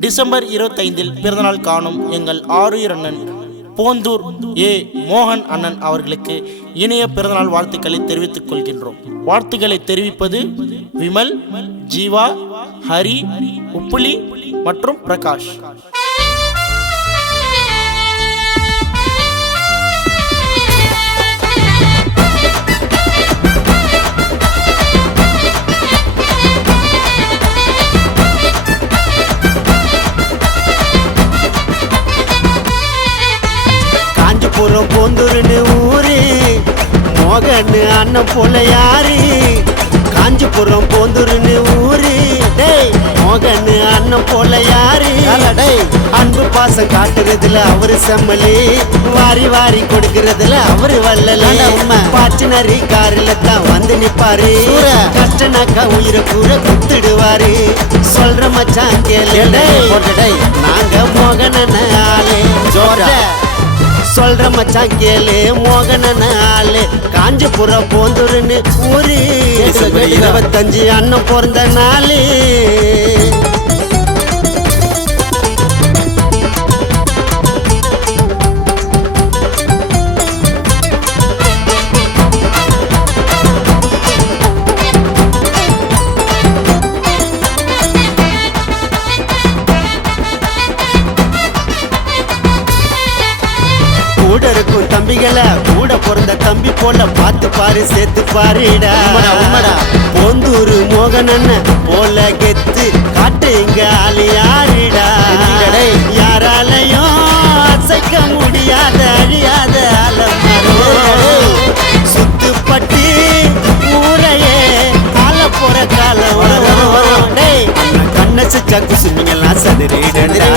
December இருபத்தைந்தில் பிறந்தநாள் காணும் எங்கள் ஆறுயிர் அண்ணன் போந்தூர் ஏ. மோகன் அண்ணன் அவர்களுக்கு இணைய பிறந்தநாள் வாழ்த்துக்களை தெரிவித்துக் கொள்கின்றோம். வாழ்த்துக்களை தெரிவிப்பது விமல் ஜீவா ஹரி உப்புலி மற்றும் பிரகாஷ். காஞ்சிபுரம் போந்தூர்னு ஊரு. மோகன் அண்ணன் போல யாரு? காஞ்சிபுரம் போந்தூர்னு ஊரு. டேய் மோகன் அண்ணன் போல யாரு? டேய்? அன்பு பாசம் காட்டுறதுல அவரு செம்மலி. வாரி வாரி கொடுக்கறதுல அவரு வல்லல. பாச்சினரி காரில தான் வந்து நிப்பாரு. கஷ்டனாக்கா உயிரை கூட குத்துடுவாரு சொல்ற மச்சான் கேளு. நாங்க மோகன் ஆளு. ஜோர சொல்ற மச்சான் கேளு மோகனன ஆளு. காஞ்சிபுரம் போந்துருன்னு ஊரு. இருபத்தஞ்சு அண்ணன் பிறந்த நாளு. தம்பிகளை கூட பிறந்த தம்பி போல பார்த்து பாரு சேர்த்து பாருடா. உண்மடா போந்தூரு மோகனன் போல கெத்து காட்டு இங்க ஆளு யாருடா? யாராலையும் அசைக்க முடியாத அழியாத சுத்துப்பட்டு ஊரையே ஆள போற காலம் வரும். வரும் டேய் கண்ண சிச்சா குசுமிங்கெல்லாம் சதுரிடுடா.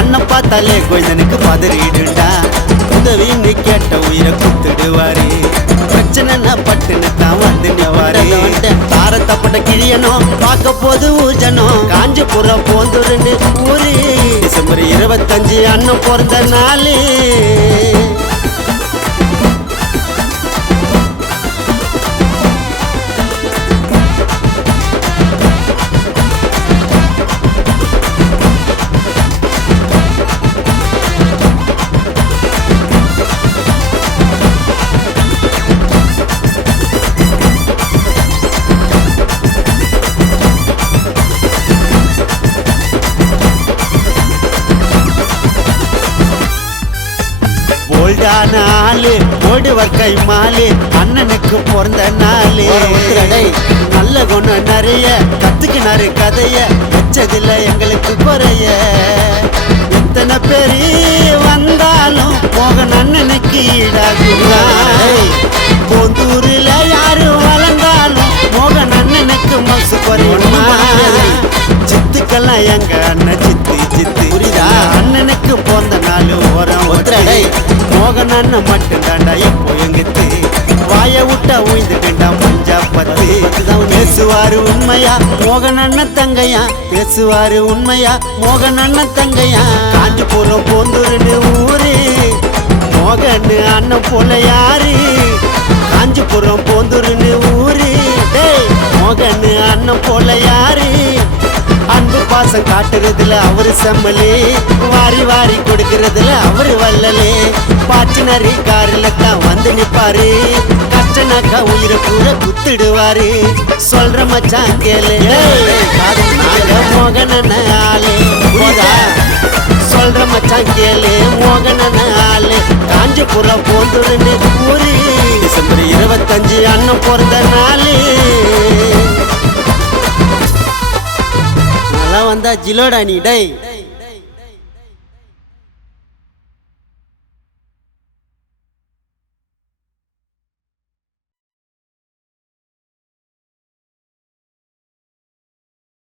அண்ணன் பார்த்தாலே கொஞ்சனுக்கு பதறிடுடா. உதவின்னு கேட்ட உயிரை குத்துடுவாரு. பிரச்சனைனா பட்டுன்னு தான் வந்து நிவாரு தாரத்தப்பட்ட கிழியனும் பார்க்க போது ஊஜனும் காஞ்சிபுரம் போந்துருன்னு ஊரு. டிசம்பர் இருபத்தஞ்சு அண்ணன் பிறந்த நாளு. போல்டான ஆளு ஓடுவர் கை மாலு அண்ணனுக்கு பிறந்த நாளு. நல்ல குணம் நிறைய கத்துக்கினாரு கதைய வச்சதில்ல எங்களுக்கு குறைய. எத்தனை பேரு வந்தாலும் மோகன் அண்ணனுக்கு ஈடாகுங்களா போந்தூர்ல யாரு வளர்ந்தாலும் மோகன் அண்ணனுக்கு மசு குறையுமா? சித்துக்கெல்லாம் எங்க அண்ணன் சித்து சித்து. புரியுதா? அண்ணனுக்கு பிறந்த நாள் ஓரம் ஒத்துறடை மோகன் மட்டும் தாண்டா இப்போ எங்கித்து? வாய விட்டா உயிந்துட்டா மஞ்சா பத்து. பேசுவாரு உண்மையா? மோகன் அண்ணன் தங்கையா? பேசுவாரு உண்மையா? மோகன் அண்ணன் தங்கையா? காஞ்சிபுரம் போந்தூர்னு ஊரு. மோகன் அண்ணன் போல யாரு? காஞ்சிபுரம் போந்தூர்னு ஊரு. டேய் மோகன் அண்ணன் போல யாரு? அன்பு பாசம் காட்டுறதுல அவரு செம்மலி. வாரி வாரி கொடுக்கறதுல அவரு வல்லலே பாச்சினரி காரில் தான் வந்து நிப்பாரு. கஷ்டனாக்கா உயிரை கூட குத்திடுவாரு. சொல்ற மச்சான் கேளு. மோகனன ஆளு. புரியுதா? சொல்ற மச்சான் கேளு. மோகனன ஆளு. காஞ்சிபுரம் போந்துருன்னு ஊரு. டிசம்பர் இருபத்தஞ்சு அண்ணன் பிறந்த நாளு. நல்லா வந்தா ஜிலோடா நீ டை